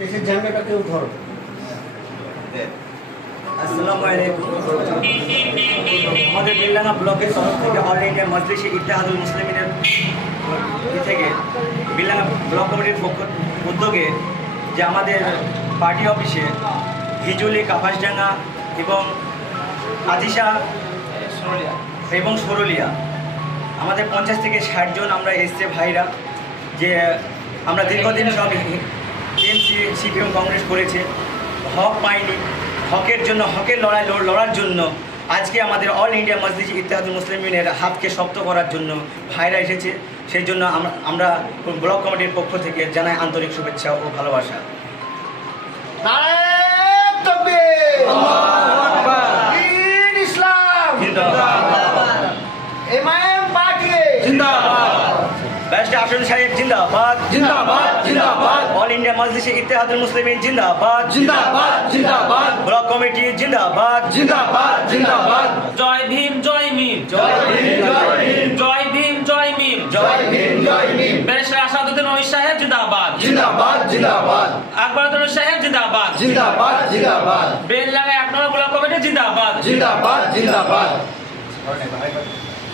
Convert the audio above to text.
দেশের ঝান্ডাটা কেউ ধরো। আসসালামু আলাইকুম। আমাদের বেলডাঙ্গা ব্লকের তরফ থেকে অল ইন্ডিয়া মজলিসে ইত্তেহাদুল মুসলিমিনের থেকে বেলডাঙ্গা ব্লক কমিটির উদ্যোগে যে আমাদের পার্টি অফিসে হিজুলি, কাপাসডাঙ্গা এবং আজিসা এবং সরলিয়া আমাদের 50 থেকে 60 জন আমরা এসছে ভাইরা, যে আমরা দীর্ঘদিন সব টিএমসি, সিপিএম, কংগ্রেস করেছে, হক পাইনি, হকের জন্য, হকের লড়ার জন্য আজকে আমাদের অল ইন্ডিয়া মজলিস ইত্তেহাদুল মুসলিমিনের হাতকে শক্ত করার জন্য ভাইরা এসেছে। সেই জন্য আমরা ব্লক কমিটির পক্ষ থেকে জানাই আন্তরিক শুভেচ্ছা ও ভালোবাসা। ব্যারিস্টার আসন সাহেব জিন্দাবাদ, জিন্দাবাদ, জিন্দাবাদ। অল ইন্ডিয়া মজলিস ইত্তেহাদুল মুসলিমিন জিন্দাবাদ, জিন্দাবাদ, জিন্দাবাদ। ব্লক কমিটি জিন্দাবাদ, জিন্দাবাদ, জিন্দাবাদ। জয় ভীম, জয় মিম, জয় ভীম, জয় ভীম, জয় ভীম, জয় মিম, জয় ভীম, জয় ভীম। ব্যারিস্টার আসাদুদ্দিন ওয়াহিদ সাহেব জিন্দাবাদ, জিন্দাবাদ, জিন্দাবাদ, আকবরউদ্দিন সাহেব জিন্দাবাদ, জিন্দাবাদ, জিন্দাবাদ, বেলডাঙ্গা 1 নম্বর ব্লক কমিটি জিন্দাবাদ। জিন্দাবাদ, জিন্দাবাদ।